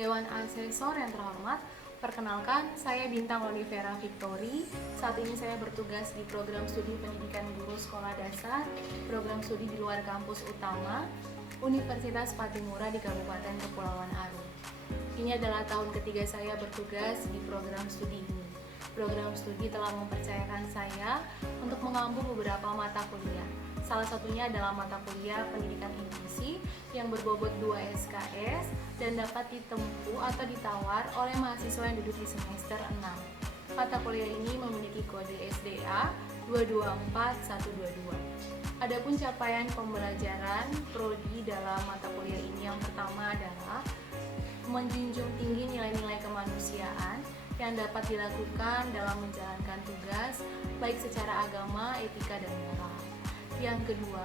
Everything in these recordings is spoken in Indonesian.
Dewan Asesor yang terhormat, perkenalkan saya Bintang Olivera Victory. Saat ini saya bertugas di program studi pendidikan guru sekolah dasar, program studi di luar kampus utama, Universitas Patimura di Kabupaten Kepulauan Aru. Ini adalah tahun ketiga saya bertugas di program studi ini. Program studi telah mempercayakan saya untuk mengampu beberapa mata kuliah. Salah satunya adalah mata kuliah pendidikan inklusi yang berbobot 2 SKS dan dapat ditempuh atau ditawar oleh mahasiswa yang duduk di semester 6. Mata kuliah ini memiliki kode SDA 224122. Adapun capaian pembelajaran prodi dalam mata kuliah ini yang pertama adalah menjunjung tinggi nilai-nilai kemanusiaan yang dapat dilakukan dalam menjalankan tugas baik secara agama, etika, dan moral. Yang kedua,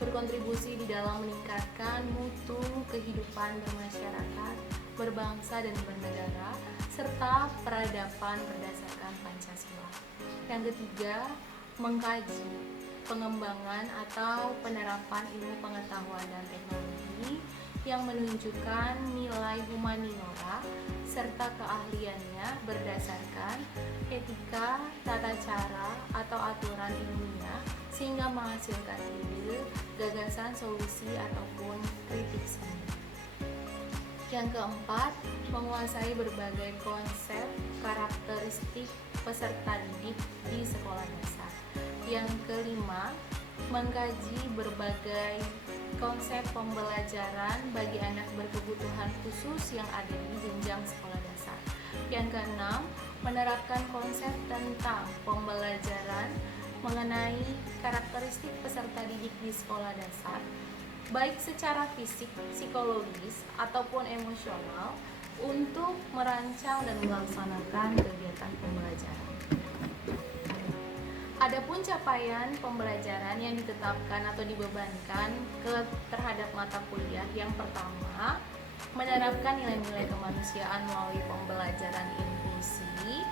berkontribusi di dalam meningkatkan mutu kehidupan bermasyarakat, berbangsa dan bernegara, serta peradaban berdasarkan Pancasila. Yang ketiga, mengkaji pengembangan atau penerapan ilmu pengetahuan dan teknologi yang menunjukkan nilai humaniora serta keahliannya berdasarkan etika, tata cara, atau aturan ilmiah sehingga menghasilkan ide, gagasan, solusi, ataupun kritik seni. Yang keempat, menguasai berbagai konsep karakteristik peserta didik di sekolah dasar. Yang kelima, mengkaji berbagai konsep pembelajaran bagi anak berkebutuhan khusus yang ada di jenjang sekolah dasar. Yang keenam, menerapkan konsep tentang pembelajaran mengenai karakteristik peserta didik di sekolah dasar, baik secara fisik, psikologis, ataupun emosional, untuk merancang dan melaksanakan kegiatan pembelajaran. Adapun capaian pembelajaran yang ditetapkan atau dibebankan terhadap mata kuliah yang pertama, menerapkan nilai-nilai kemanusiaan melalui pembelajaran inklusi,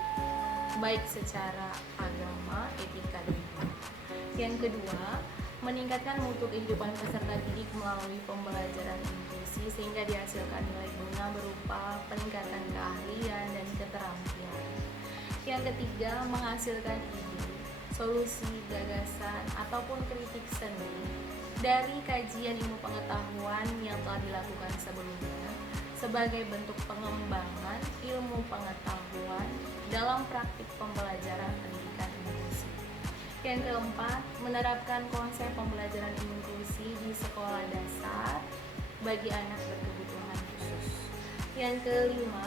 baik secara agama, etika, dan moral. Yang kedua, meningkatkan mutu kehidupan peserta didik melalui pembelajaran inklusi sehingga dihasilkan nilai guna berupa peningkatan keahlian dan keterampilan. Yang ketiga, menghasilkan ide, solusi, gagasan, ataupun kritik seni dari kajian ilmu pengetahuan yang telah dilakukan sebelumnya sebagai bentuk pengembangan ilmu pengetahuan dalam praktik pembelajaran pendidikan inklusi. Yang keempat, menerapkan konsep pembelajaran inklusi di sekolah dasar bagi anak berkebutuhan khusus. Yang kelima,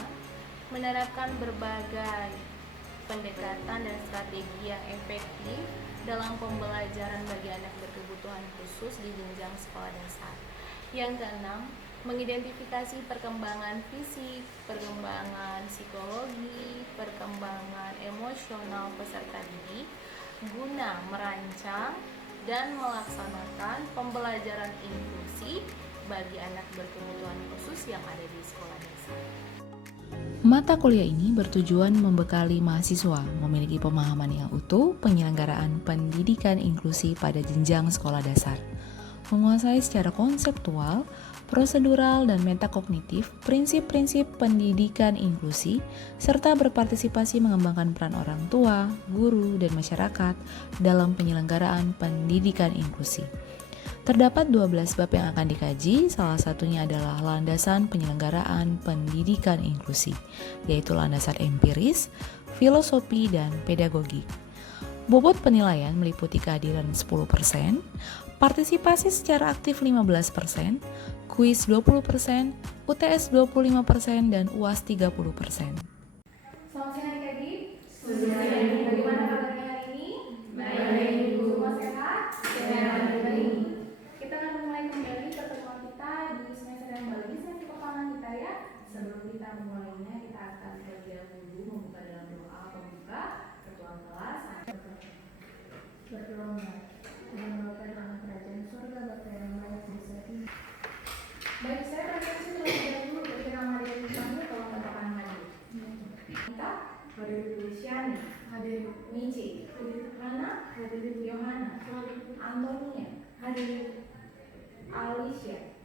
menerapkan berbagai pendekatan dan strategi yang efektif dalam pembelajaran bagi anak berkebutuhan khusus di jenjang sekolah dasar. Yang keenam, mengidentifikasi perkembangan fisik, perkembangan psikologi, perkembangan emosional peserta didik guna merancang dan melaksanakan pembelajaran inklusi bagi anak berkebutuhan khusus yang ada di sekolah dasar. Mata kuliah ini bertujuan membekali mahasiswa memiliki pemahaman yang utuh penyelenggaraan pendidikan inklusi pada jenjang sekolah dasar, menguasai secara konseptual, prosedural, dan metakognitif prinsip-prinsip pendidikan inklusi, serta berpartisipasi mengembangkan peran orang tua, guru, dan masyarakat dalam penyelenggaraan pendidikan inklusi. Terdapat 12 bab yang akan dikaji, salah satunya adalah landasan penyelenggaraan pendidikan inklusi, yaitu landasan empiris, filosofi, dan pedagogik. Bobot penilaian meliputi kehadiran 10%, partisipasi secara aktif 15%, kuis 20%, UTS 25%, dan UAS 30%. Selamat siang adik-adik. Bagaimana kabarnya hari ini? Baik, Ibu. Semua sehat? Sehat. Baik. Kita akan mulai kembali pertemuan kita di semester yang baru, di semester pertama kita ya. Sebelum kita memulainya, kita akan terlebih dahulu membuka dalam doa pembuka ketua kelas. Berdoa, Bapa dalam kerajaan surga, Bapa yang baik di. Baik, saya presentasi terlebih dahulu berkenaan materi kami, tolong katakan hadir. Kita hadir Luciani, hadir Mici, hadir Hana, hadir Yohana, Antonia, hadir Alicia,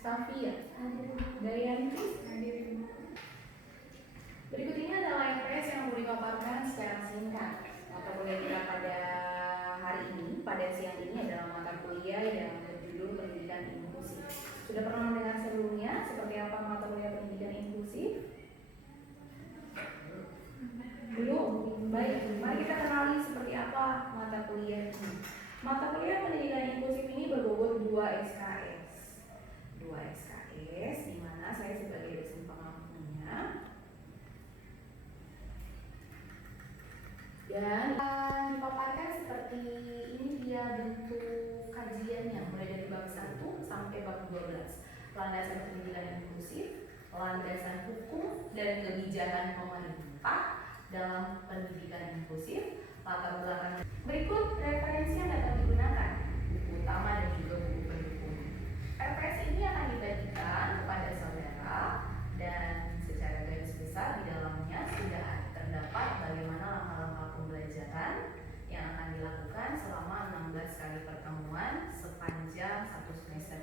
Safia, Dayanti, paparkan secara singkat. Mata kuliah kita pada hari ini, pada siang ini adalah mata kuliah yang berjudul Pendidikan Inklusif. Sudah pernah mendengar sebelumnya seperti apa mata kuliah pendidikan inklusif? Belum? Baik, mari kita kenali seperti apa mata kuliah ini. Mata kuliah pendidikan inklusif ini berbobot 2 SKS. 2 SKS di mana saya sebagai dosen pengampunya dan dipaparkan seperti ini dia bentuk kajiannya mulai dari bab 1 sampai bab 12. Landasan pendidikan inklusif, landasan hukum dan kebijakan pemerintah dalam pendidikan inklusif, latar belakang. Berikut referensi yang dapat digunakan, buku utama dan juga buku pendukung. Referensi ini akan dibagikan kepada saudara dan secara garis besar di dalamnya sudah terdapat bagaimana langkah-langkah pembelajaran yang akan dilakukan selama 16 kali pertemuan sepanjang 1 semester.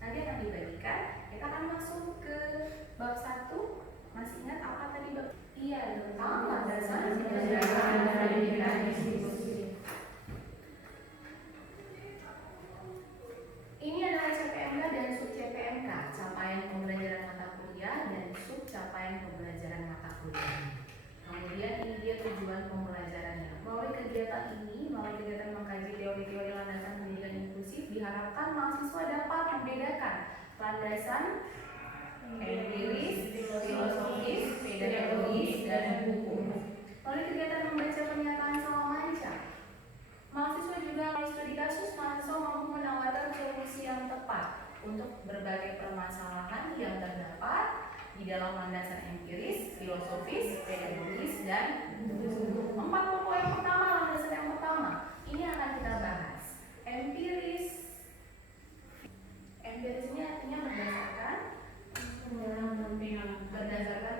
Nanti akan dibagikan, kita akan masuk ke bab 1. Masih ingat apa tadi bab? Iya, tentang landasan pendidikan inklusif. Ini adalah CPMK dan sub CPMK, capaian pembelajaran mata kuliah dan sub capaian pembelajaran mata kuliah. Kemudian ini dia tujuan pembelajarannya. Melalui kegiatan ini, melalui kegiatan mengkaji teori-teori landasan pendidikan inklusif, diharapkan mahasiswa dapat membedakan landasan empiris, filosofis, pedagogis, dan hukum. Melalui kegiatan membaca pernyataan sama manca, mahasiswa juga melalui studi kasus, mahasiswa mampu menawarkan solusi yang tepat untuk berbagai permasalahan yang terdapat di dalam landasan empiris, filosofis, pedagogis, dan hukum. 4 pokok yang pertama, landasan yang pertama, ini akan kita bahas. Empiris ini artinya berdasarkan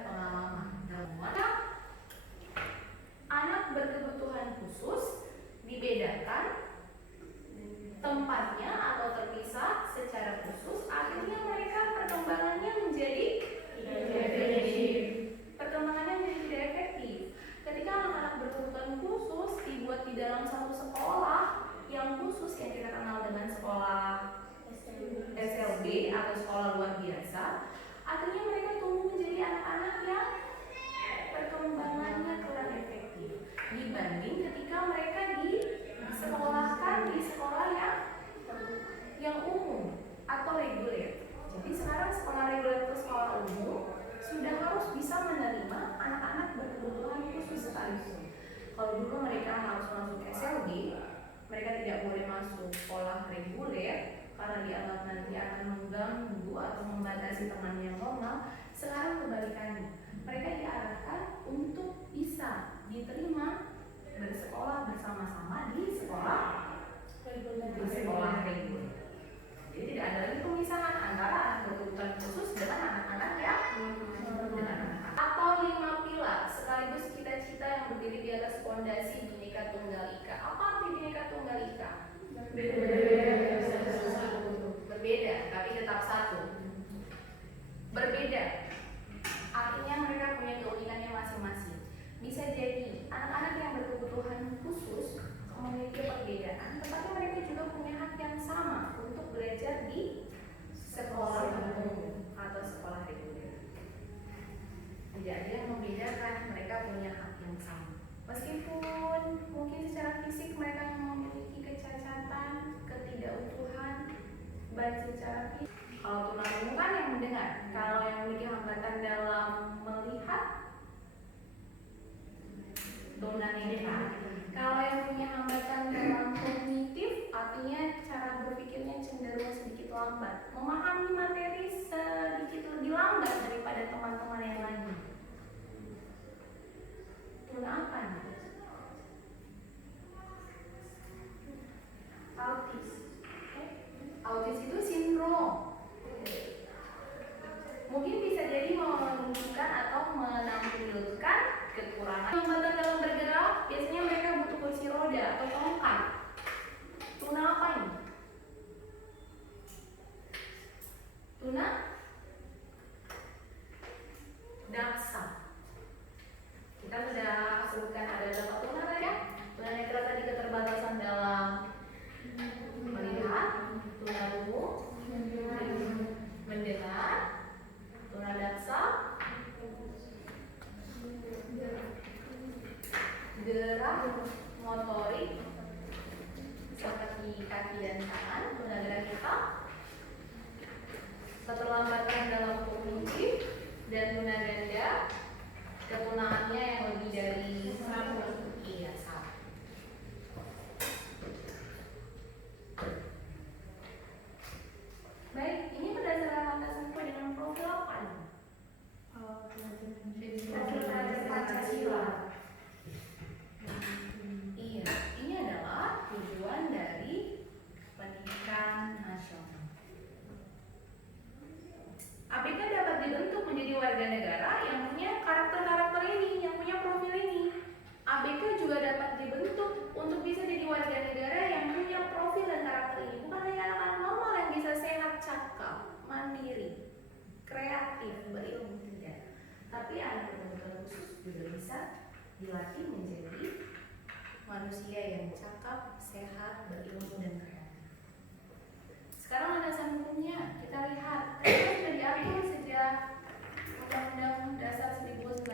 pengalaman. Anak berkebutuhan khusus dibedakan tempatnya atau terpisah secara khusus, akhirnya mereka perkembangannya menjadi tidak efektif. Ketika anak-anak berkebutuhan khusus dibuat di dalam satu sekolah yang khusus yang kita kenal dengan sekolah SLB atau sekolah luar biasa, akhirnya mereka tumbuh menjadi anak-anak yang perkembangannya kurang efektif dibanding ketika mereka disekolahkan di sekolah yang umum atau reguler. Jadi sekarang sekolah reguler atau sekolah umum sudah harus bisa menerima anak-anak berkebutuhan khusus sekalipun. Kalau dulu mereka harus masuk SLB, mereka tidak boleh masuk sekolah reguler karena dianggap nanti akan mengganggu atau membatasi teman yang normal. Sekarang kebalikannya, mereka diarahkan untuk bisa diterima bersekolah bersama-sama di sekolah reguler. Jadi tidak ada lagi pemisahan antara anak berkebutuhan khusus dengan anak-anak yang atau 5 pilar sekaligus cita-cita yang berdiri di atas fondasi Bhinneka Tunggal Ika. Apa arti Bhinneka Tunggal Ika? Berbeda, tapi tetap satu. Berbeda, artinya mereka punya keunikannya masing-masing. Bisa jadi anak-anak yang berkebutuhan khusus memiliki perbedaan, tetapi mereka juga punya hak yang sama untuk belajar di sekolah umum atau sekolah reguler. Tidak ada yang membedakan, mereka punya hak yang sama. Meskipun mungkin secara fisik mereka memiliki kecacatan, ketidakutuhan, baik secara fisik. Kalau tunarungu kan yang mendengar, kalau yang memiliki hambatan dalam melihat, tunanetra. Kalau yang punya hambatan dalam kognitif, artinya cara berpikirnya cenderung sedikit lambat, memahami materi sedikit lebih lambat daripada teman-teman yang lain. Tuna apa nih? Autis. Autis itu sindrom. Mungkin bisa jadi menunjukkan atau menampilkan kekurangan. Hambatan dalam bergerak, biasanya mereka butuh kursi roda atau tongkat. Tuna apa ini? Tuna daksa. Kita sudah jari tangan guna-guna kita, keterlambatan dalam kognitif, dan guna-ganda ketunaannya yang lebih dari 1. Iya, 1. Baik, ini berdasarkan landasan dengan profil apa nih? Profil Pancasila. Iya, ini adalah tujuan dari pendidikan nasional. ABK dapat dibentuk menjadi warga negara yang punya karakter-karakter ini, yang punya profil ini. ABK juga dapat dibentuk untuk bisa jadi warga negara yang punya profil dan karakter ini. Bukan hanya anak-anak normal yang bisa sehat, cakap, mandiri, kreatif, berilmu, tidak. Tapi anak berkebutuhan khusus juga bisa dilatih menjadi manusia yang cakap, sehat, berilmu, dan kreatif. Sekarang landasan hukumnya kita lihat. Ini sudah diatur sejak Undang-Undang Dasar 1945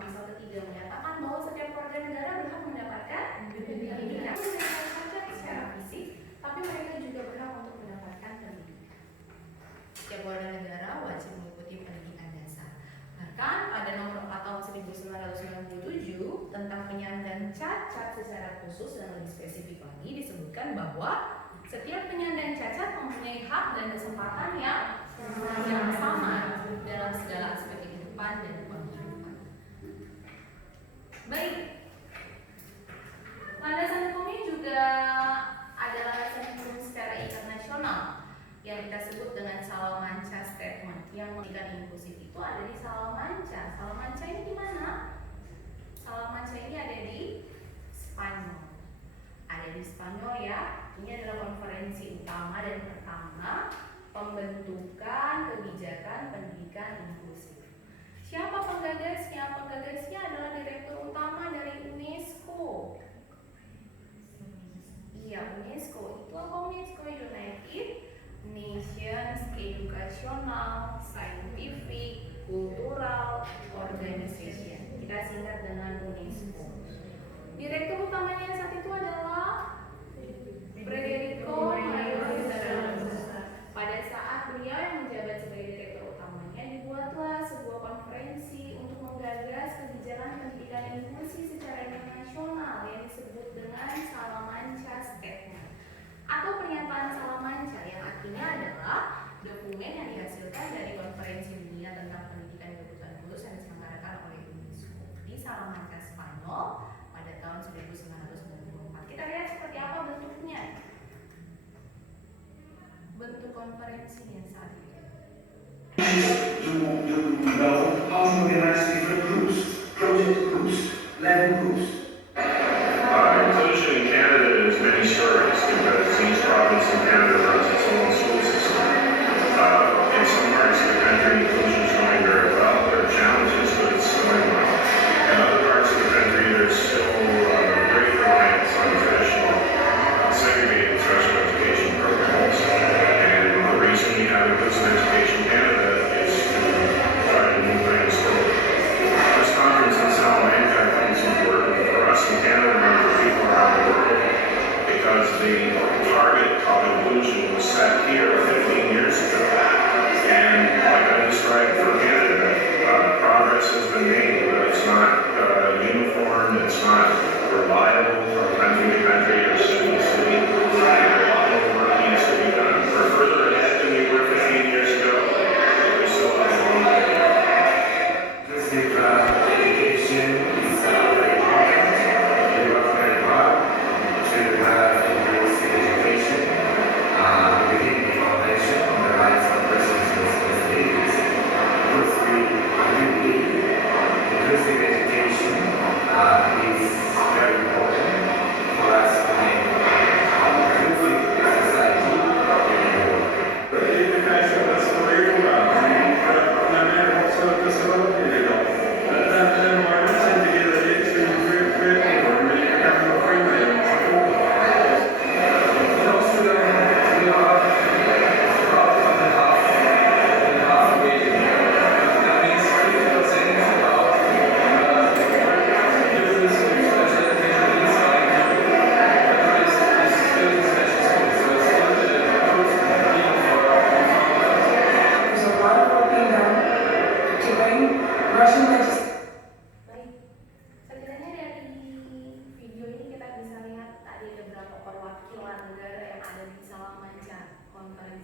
pasal ketiga menyatakan bahwa setiap warga negara berhak mendapatkan pendidikan. Bukan secara fisik, tapi mereka juga berhak untuk mendapatkan pendidikan. Setiap warga negara wajib mengikuti pendidikan dasar. Bahkan pada nomor 4 tahun 1997 tentang penyandang cacat secara khusus dan lebih spesifik lagi disebutkan bahwa setiap penyandang cacat mempunyai hak dan kesempatan yang sama dalam segala aspek kehidupan dan penghidupan. Baik, landasan hukumnya juga ada landasan hukum secara internasional yang kita sebut dengan Salamanca Statement. Yang pendidikan inklusif itu ada di Salamanca. Salamanca ini di mana? Salamanca ini ada di Spanyol. Ada di Spanyol ya. Ini adalah konferensi utama dan pertama pembentukan kebijakan pendidikan inklusif. Siapa penggagasnya? Penggagasnya adalah Direktur Utama dari UNESCO. Iya, UNESCO. Itu apa UNESCO? United Nations Educational, Scientific, Cultural Organization. Kita singkat dengan UNESCO. Direktur utamanya saat itu adalah Federico Mayor. Pada saat beliau yang menjabat sebagai direktur utamanya, dibuatlah sebuah konferensi untuk menggagas kebijakan pendidikan inklusi secara internasional yang disebut dengan Salamanca Statement atau pernyataan Salamanca, yang artinya adalah dokumen yang dihasilkan dari konferensi dunia tentang pendidikan kebutuhan khusus yang diselenggarakan oleh UNESCO di Salamanca, Spanyol pada tahun 1994. Kita lihat seperti apa bentuknya. Bentuk konferensinya saat itu. Develop how to organize different groups, project groups, level groups. Inclusion in Canada is many stories because each province in Canada runs its own school system. In some parts of the country, inclusion is going very well. There are challenges, but it's going well. In other parts of the country, there's still great reliance on traditional segregated special education programs. And the reason we have Inclusive Education Canada is to try to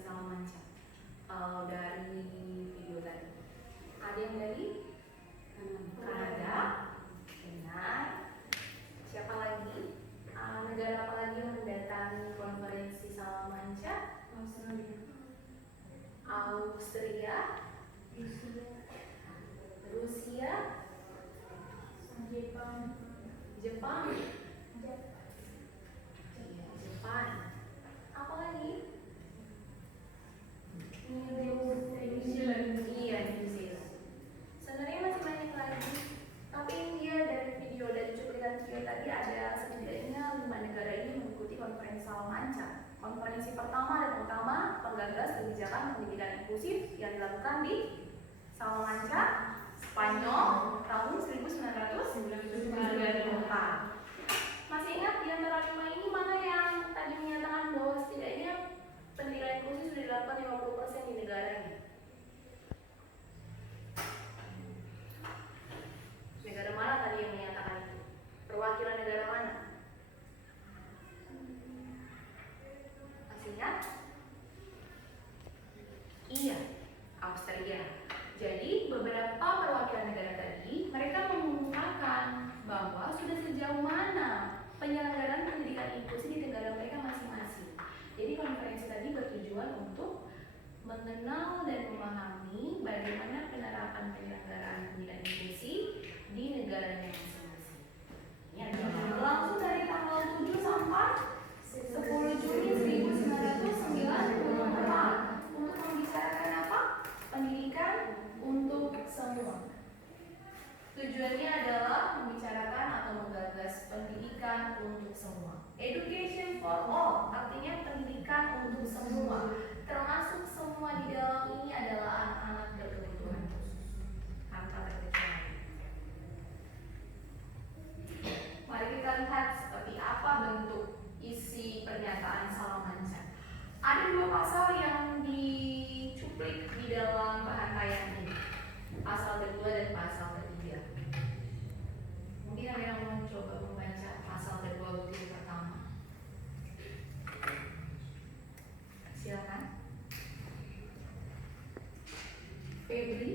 Salamanca. Dari video tadi, ada yang dari Kanada, benar. Siapa lagi? Negara apa lagi yang mendatangi konferensi Salamanca? Austria, Rusia, Jepang. Iya, Jepang. Apa lagi? New Zealand. Iya, New Zealand. Sebenarnya masih banyak lagi, tapi dia dari cuplikan video tadi ada setidaknya 5 negara ini mengikuti konferensi Salamanca. Konferensi pertama dan utama penggagas kebijakan pendidikan inklusif yang dilakukan di Salamanca, Spanyol, tahun 1994. Masih ingat di antara 5 ini mana yang tadi menyatakan bahwa setidaknya pendidikan inklusif sudah dilakukan 50% di negara ini? Negara mana tadi yang menyatakan itu? Perwakilan negara mana? Masih ingat? Iya, Austria. Jadi beberapa perwakilan negara tadi mereka mengungkapkan bahwa sudah sejauh mana penyelenggaraan pendidikan inklusi di negara mereka masing-masing. Jadi konferensi tadi bertujuan untuk mengenal dan memahami bagaimana penerapan penyelenggaraan pendidikan inklusi di negaranya masing-masing. Ini adalah berlangsung dari tanggal 7 sampai 10 Juni 1994 untuk membicarakan apa? Pendidikan untuk semua. Tujuannya adalah membicarakan atau menggagas pendidikan untuk semua. Education for all, artinya pendidikan untuk semua. Termasuk semua di dalam ini adalah anak-anak berkebutuhan khusus tanpa terkecuali. Mari kita lihat seperti apa bentuk isi pernyataan Salamanca. Ada 2 pasal yang dicuplik di dalam pahantaian ini, pasal kedua dan pasal ketiga. Mungkin ada yang mau coba membaca pasal kedua butir pertama. Silakan. Febri,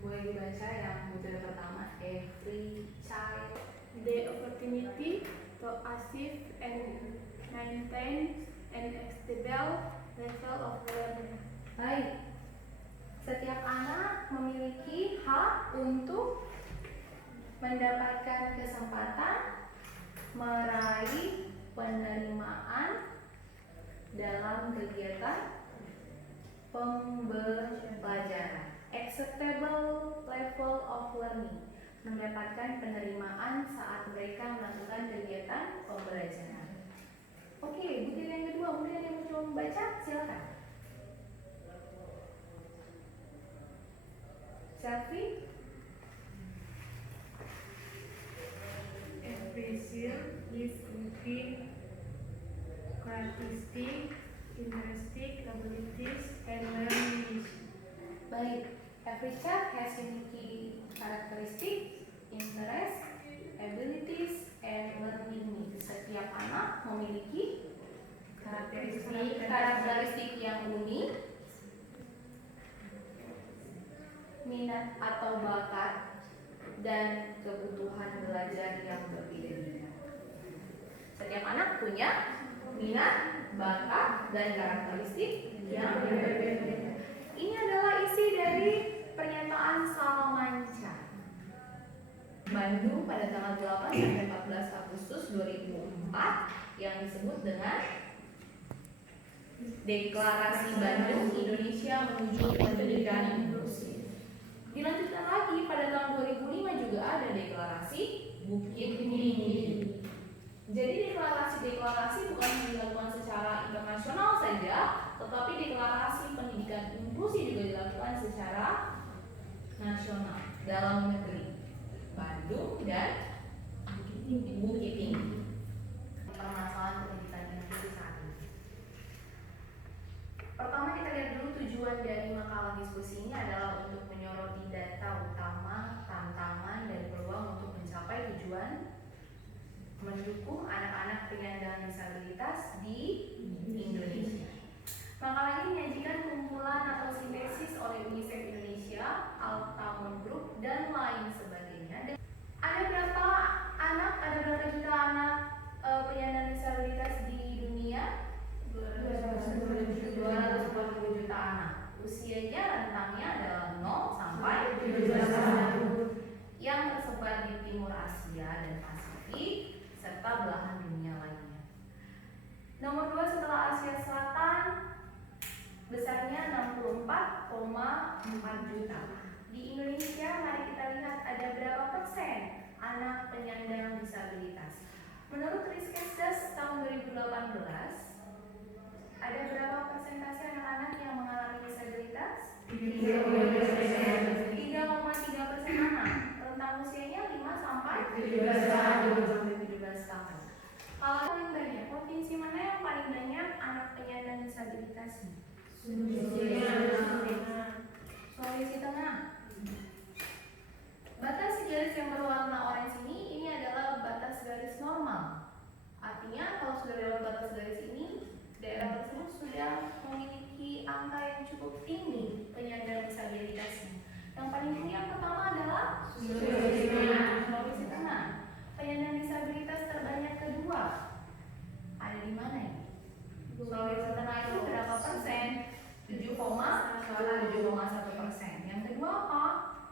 boleh dibaca yang butir pertama. Every child The opportunity to achieve and maintain an stable level of learning. Baik, setiap anak memiliki hak untuk mendapatkan kesempatan meraih penerimaan dalam kegiatan pembelajaran. Acceptable level of learning, mendapatkan penerimaan saat mereka melakukan kegiatan pembelajaran. Oke, butir yang kedua, butir yang mau coba membaca, silakan. Selfie. Every child is unique characteristics, interesting abilities, and learning needs. Baik, every child has unique characteristics, interests, abilities, and learning needs. Setiap anak memiliki karakteristik yang unik, minat atau bakat, dan kebutuhan belajar yang berbeda-beda. Setiap anak punya minat, bakat, dan karakteristik yang berbeda-beda. Ini adalah isi dari pernyataan Salamanca, Bandung pada tanggal 8 sampai 14 Agustus 2004 yang disebut dengan Deklarasi Bandung Indonesia Menuju Pendidikan Inklusif. Dilanjutkan lagi pada tahun 2005 juga ada Deklarasi Bukit Tinggi. Jadi deklarasi bukan dilakukan secara internasional saja, tetapi deklarasi pendidikan inklusi juga dilakukan secara nasional dalam negeri, Bandung dan Bukit Tinggi. Permasalahan pendidikan inklusi saat ini. Pertama kita lihat dulu tujuan dari makalah diskusi ini adalah untuk menyoroti data utama, tantangan, dan peluang untuk mencapai tujuan mendukung anak-anak penyandang disabilitas di Indonesia. Makalah ini menyajikan dan lain sebagainya. Dan ada berapa juta anak penyandang disabilitas di dunia? 240 juta anak. Usianya rentangnya adalah 0 sampai 17 tahun yang tersebar di Timur Asia dan Pasifik serta belahan dunia lainnya. Nomor 2 setelah Asia Selatan besarnya 64,4 juta. Di Indonesia mari kita lihat ada berapa persen anak penyandang disabilitas. Menurut Riskesdas tahun 2018 ada berapa persentase anak-anak yang mengalami disabilitas? 3,3% anak. Rentang usianya 5 sampai 17 tahun. Kalau paling banyak, provinsi mana yang paling banyak anak penyandang disabilitasnya? Sulawesi Tengah. Batas garis yang berwarna orange ini adalah batas garis normal. Artinya kalau sudah dalam batas garis ini, daerah tersebut sudah memiliki angka yang cukup tinggi penyandang disabilitasnya. Yang paling tinggi yang pertama adalah Sulawesi Tengah. Penyandang disabilitas terbanyak kedua ada di mana ini? Sulawesi Tengah itu berapa persen? 7,1%. Yang kedua apa?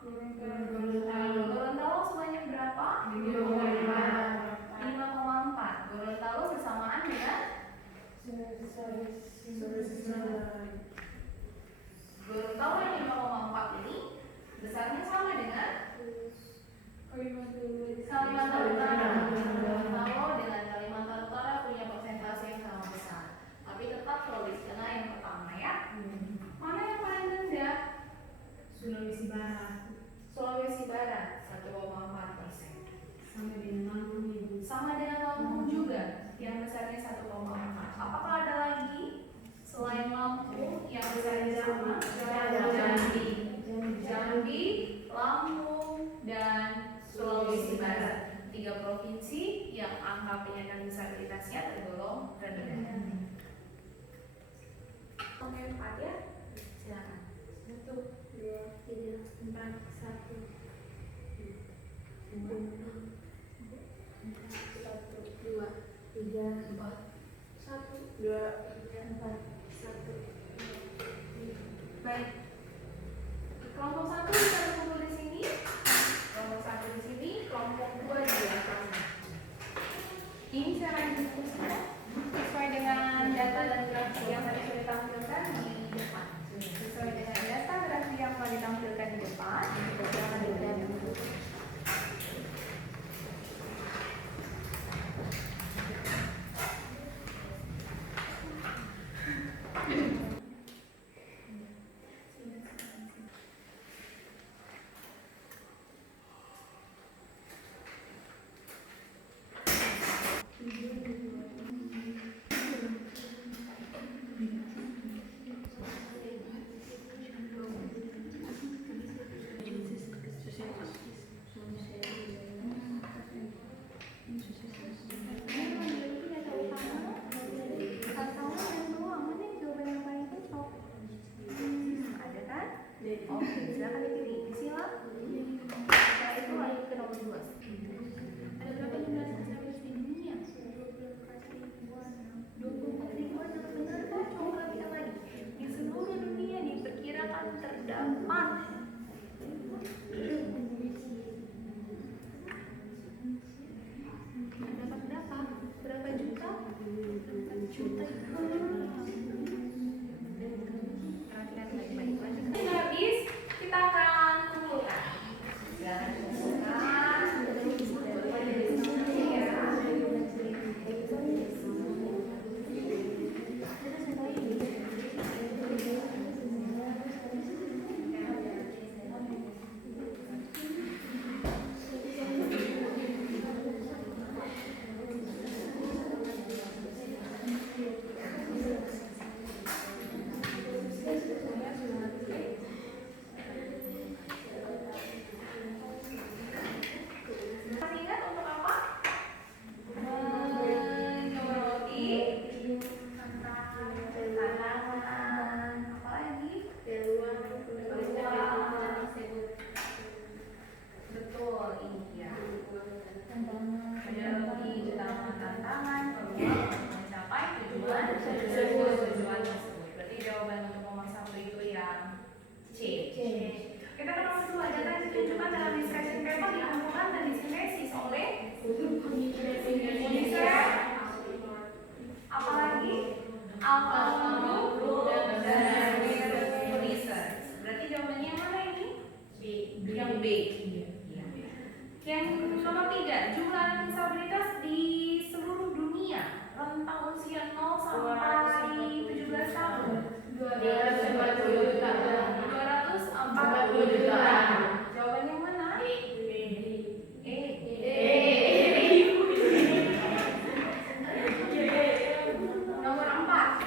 Gorontalo sebanyak berapa? 5,4. Gorontalo bersamaan dengan Gorontalo yang 5,4 ini besarnya sama dengan Kalimantan Utara. Gorontalo dengan Kalimantan Utara punya persentase yang sama besar. Tapi tetap Sulawesi Tengah yang pertama ya. Mana yang paling rendah? Sulawesi Barat 1,4%. Sama dengan Lampung juga yang besarnya 1,4. Apakah ada lagi selain Lampung yang besarnya sama? Jambi, Lampung, dan Sulawesi Barat. 3 provinsi yang angka penyandang disabilitasnya tergolong rendah. Oke, 4 ya. Silakan. 1, 2, 3, 4, 1, 2, 3, 4, 1, 2, 3, 4, 1. Baik. Kelompok 1 bisa berkumpul di sini. Kelompok 1 di sini, kelompok 2 di belakangnya. Ini cara diskusinya sesuai dengan data dan grafik yang tadi sudah ditampilkan di depan. Sesuai dengan data grafik yang telah ditampilkan di depan, silakan dilihat dulu. Oke, silakan dipilih. Silakan. Setelah itu lanjut ke nomor 2. Ada berapa jumlah disabilitas di dunia? 24 ribuan. Yang benar kan? Coba perhatikan lagi. Di seluruh dunia diperkirakan terdapat berapa juta? Juta. Perhatikan baik-baik. Habis kita akan group dan research. Berarti jawabannya yang mana ini? B. Yang B. Yang nomor 3, jumlah anak disabilitas di seluruh dunia rentang usia 0 sampai 17 tahun. 240 juta. 240 juta. Jawabannya yang mana? Nomor 4.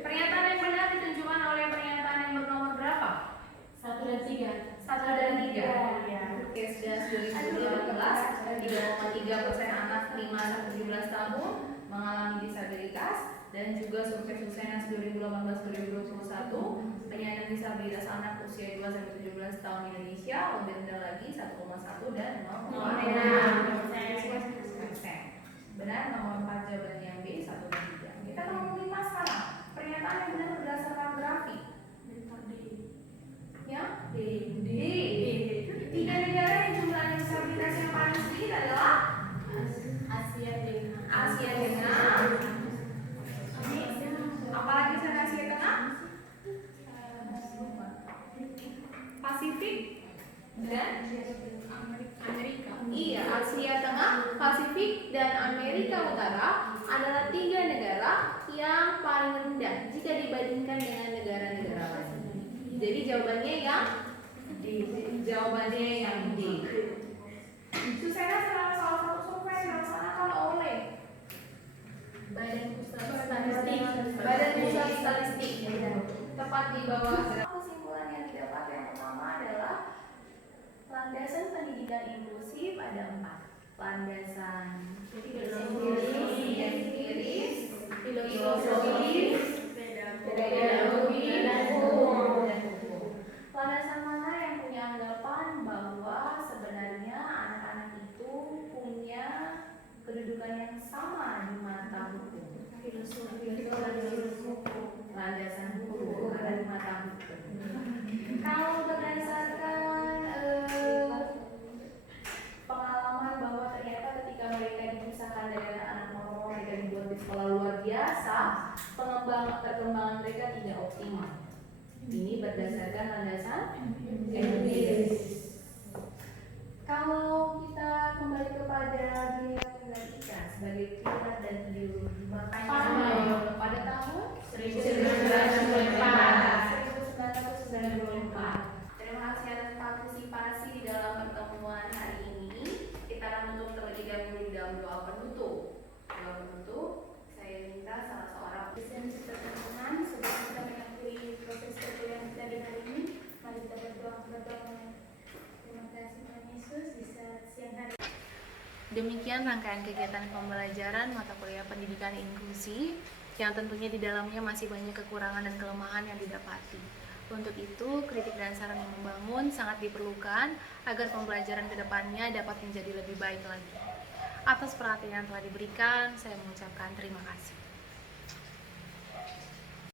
Pernyataan yang benar ditunjukkan oleh pernyataan yang bernomor berapa? 1 dan 3. 1 dan 3. Kesdas 2018, 3,3% anak 5-17 tahun mengalami disabilitas, dan juga survei Susenas 2018-2021 penyandang disabilitas anak usia 2-17 tahun di Indonesia lebih rendah lagi 1,1 dan 0,6%. Benar, nomor 4 jawabannya yang B, 1 dan 3. Kita mau 5 sekarang. Pernyataan yang benar berdasarkan grafik. Ya? D. 3 negara yang jumlah disabilitas yang paling sedikit adalah Asia Tengah. Apalagi sana Asia Tengah? Pasifik dan Amerika. Iya, Asia Tengah, Pasifik dan Amerika Utara adalah 3 negara yang paling rendah jika dibandingkan dengan negara-negara lain. Jadi jawabannya yang D. Jawabannya yang D. Susena salah satu survei yang dilaksanakan oleh Badan Pusat Statistik. Tepat di bawah grafik. Kesimpulan yang didapat yang pertama adalah landasan pendidikan inklusif ada 4. Landasan empiris, filosofis, pedagogi, dan hukum. Landasan mana yang punya anggapan bahwa sebenarnya anak-anak itu punya kedudukan yang sama di mata hukum? Landasan hukum ada di mata hukum. Kalau berdasarkan pengalaman bahwa ternyata ketika mereka dipisahkan dari anak normal, mereka dibuat di sekolah luar biasa, perkembangan mereka tidak optimal. Ini berdasarkan landasan empiris. Kalau kita kembali kepada Bhinneka Tunggal Ika sebagai kiblat dan ideologi, makanya pada tahun 1994. Terima kasih atas partisipasi di dalam pertemuan hari ini. Kita akan menutup terlebih dahulu di dalam doa penutup. Doa penutup, saya minta salah seorang Desain pertemuan sebelum kita mengakhiri proses perkuliahan kita di hari ini, mari kita berdoa. Terima kasih Tuhan Yesus di saat siang hari. Demikian rangkaian kegiatan pembelajaran mata kuliah pendidikan inklusi yang tentunya di dalamnya masih banyak kekurangan dan kelemahan yang didapati. Untuk itu, kritik dan saran yang membangun sangat diperlukan agar pembelajaran ke depannya dapat menjadi lebih baik lagi. Atas perhatian yang telah diberikan, saya mengucapkan terima kasih.